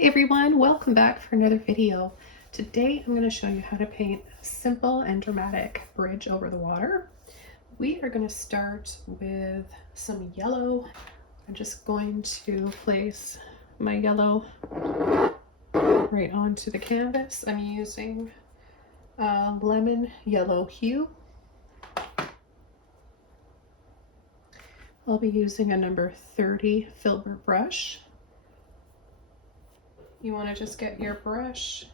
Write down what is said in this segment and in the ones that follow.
everyone, welcome back for another video. Today I'm going to show you how to paint a simple and dramatic bridge over the water. We are going to start with some yellow. I'm just going to place my yellow right onto the canvas. I'm using lemon yellow hue. I'll be using a number 30 filbert brush. You want to just get your brush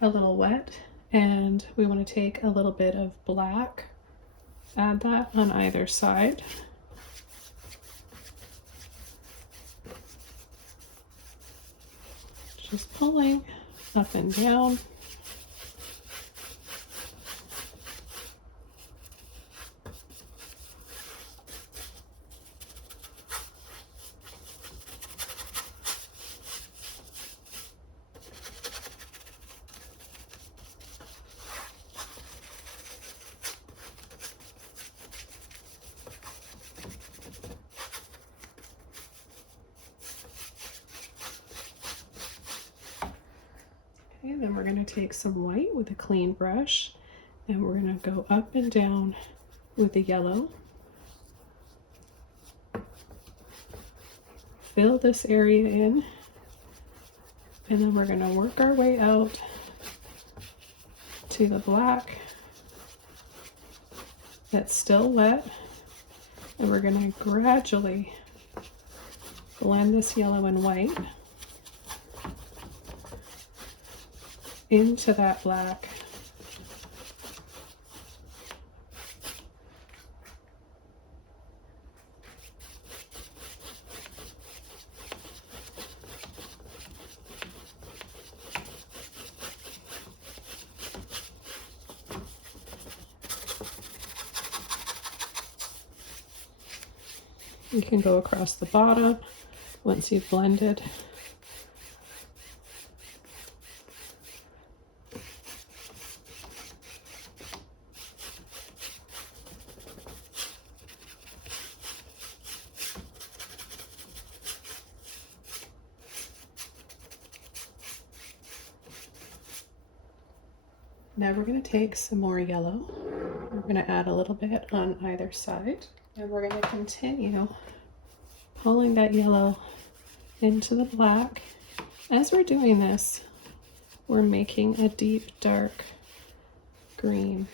a little wet, and we want to take a little bit of black, add that on either side. Just pulling up and down. Okay, then we're going to take some white with a clean brush, and we're going to go up and down with the yellow. Fill this area in, and then we're going to work our way out to the black that's still wet, and we're going to gradually blend this yellow and white into that black. You can go across the bottom once you've blended. Now we're going to take some more yellow. We're going to add a little bit on either side, and we're going to continue pulling that yellow into the black. As we're doing this, we're making a deep dark green.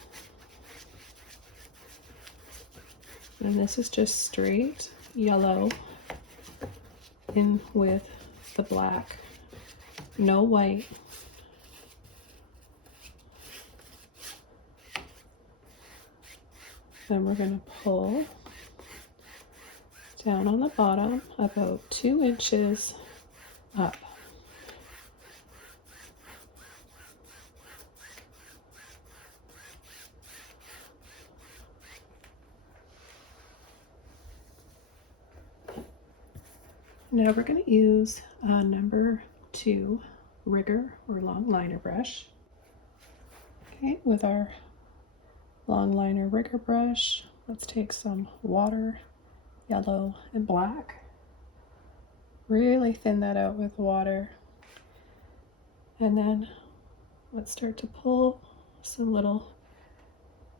And this is just straight yellow in with the black, no white. Then we're going to pull down on the bottom about 2 inches up. Now we're going to use a number 2 rigger or long liner brush. Okay, with our long liner rigger brush, let's take some water, yellow and black. Really thin that out with water. And then let's start to pull some little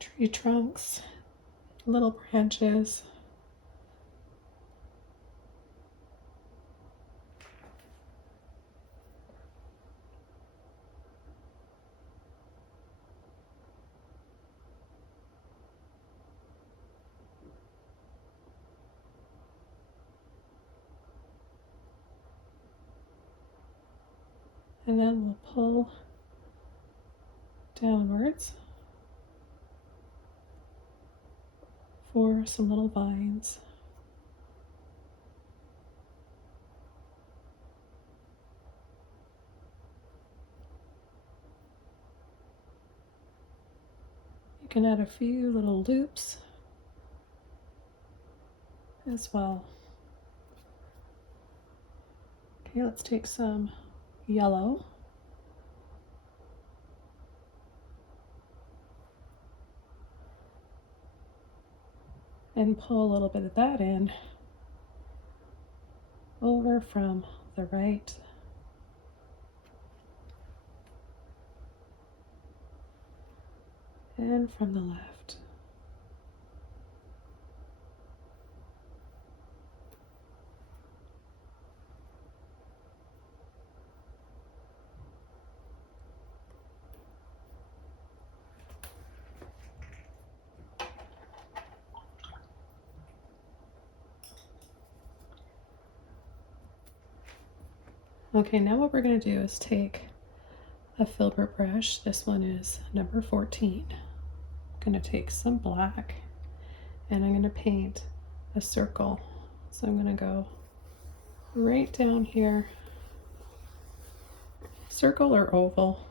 tree trunks, little branches. And then we'll pull downwards for some little vines. You can add a few little loops as well. Okay, let's take some yellow and pull a little bit of that in over from the right. And from the left. Okay, now what we're going to do is take a filbert brush. This one is number 14. I'm going to take some black and I'm going to paint a circle. So I'm going to go right down here, circle or oval,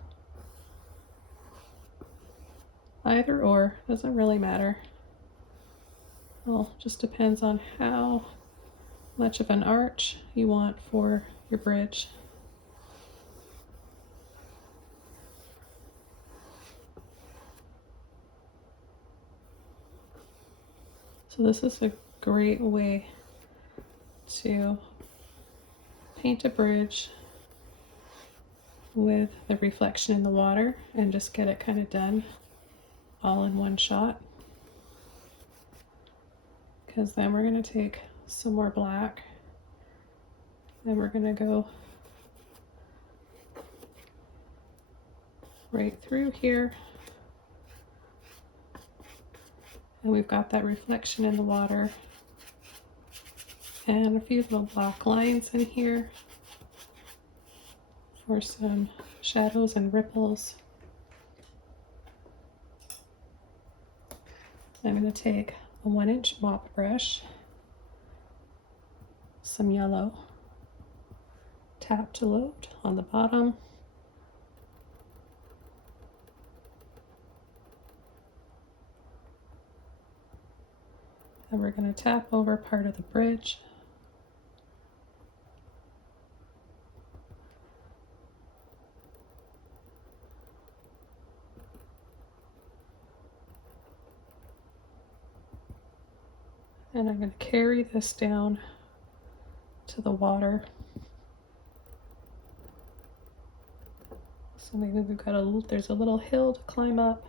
either or, doesn't really matter. Well, just depends on how much of an arch you want for your bridge. So this is a great way to paint a bridge with the reflection in the water and just get it kind of done all in one shot. Because then we're going to take some more black and we're going to go right through here. And we've got that reflection in the water and a few little black lines in here for some shadows and ripples. I'm going to take a 1-inch mop brush, some yellow, tap to load on the bottom, and we're going to tap over part of the bridge. And I'm going to carry this down to the water. So maybe we've got there's a little hill to climb up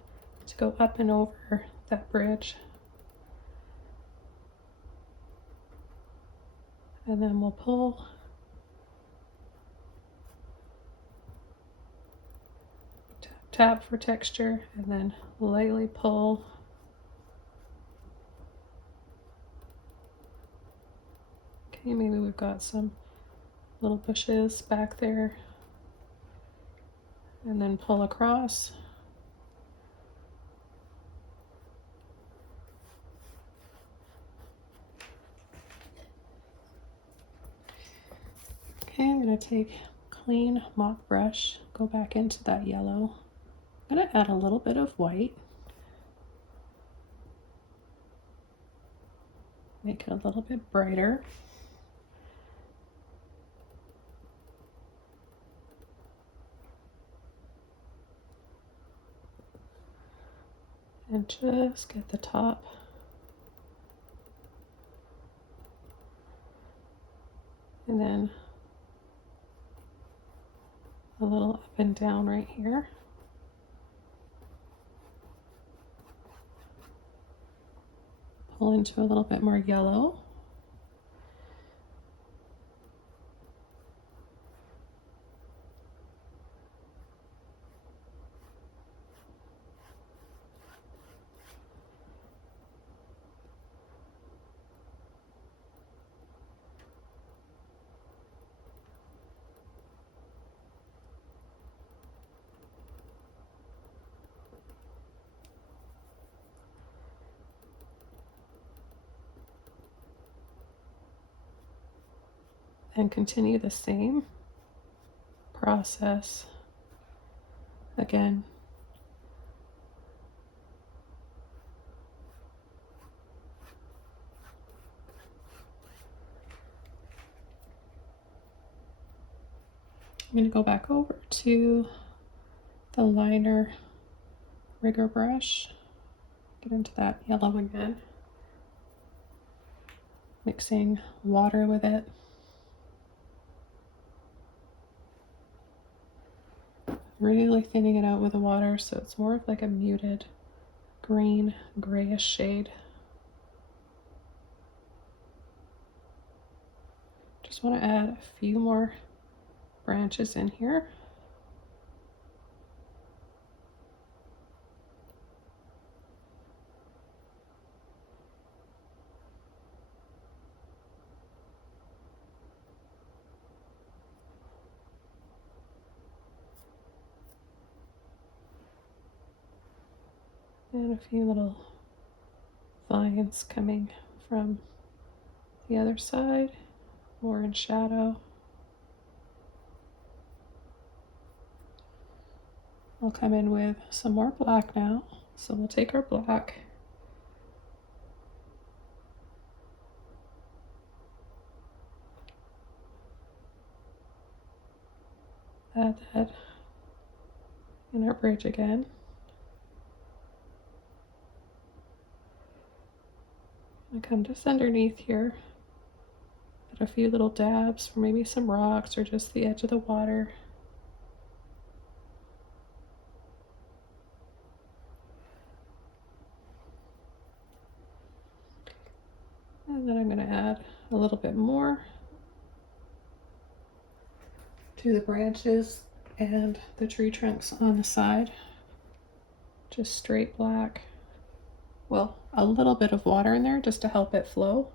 to go up and over that bridge. And then we'll pull tap for texture and then lightly pull. Okay, maybe we've got some little bushes back there and then pull across. Okay, I'm going to take a clean mop brush, go back into that yellow. I'm going to add a little bit of white. Make it a little bit brighter. And just get the top. And then a little up and down right here. Pull into a little bit more yellow. And continue the same process again. I'm going to go back over to the liner rigger brush, get into that yellow again, mixing water with it. really thinning it out with the water so it's more of like a muted green, grayish shade. Just want to add a few more branches in here. And a few little vines coming from the other side, more in shadow. I'll come in with some more black now. So we'll take our black, add that in our bridge again. I come just underneath here, put a few little dabs for maybe some rocks or just the edge of the water. And then I'm going to add a little bit more to the branches and the tree trunks on the side. Just straight black. Well, a little bit of water in there just to help it flow.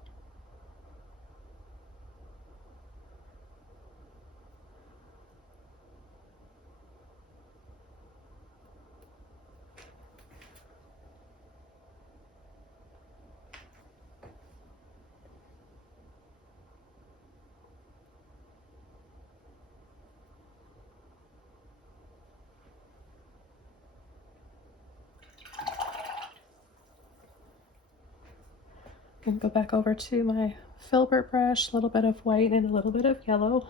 And go back over to my filbert brush, a little bit of white and a little bit of yellow.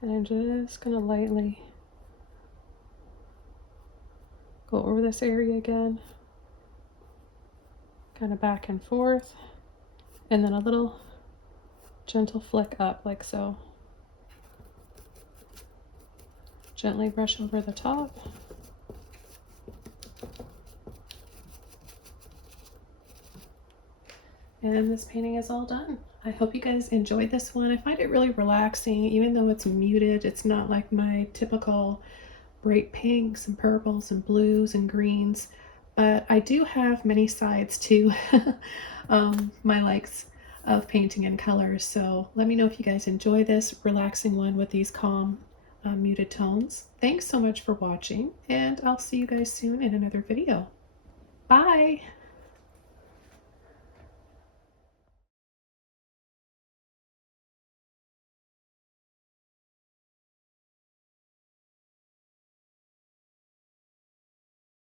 And I'm just going to lightly go over this area again, kind of back and forth, and then a little gentle flick up like so. Gently brush over the top. And this painting is all done. I hope you guys enjoyed this one. I find it really relaxing, even though it's muted. It's not like my typical bright pinks and purples and blues and greens, but I do have many sides to my likes of painting in colors. So let me know if you guys enjoy this relaxing one with these calm muted tones. Thanks so much for watching, and I'll see you guys soon in another video. Bye!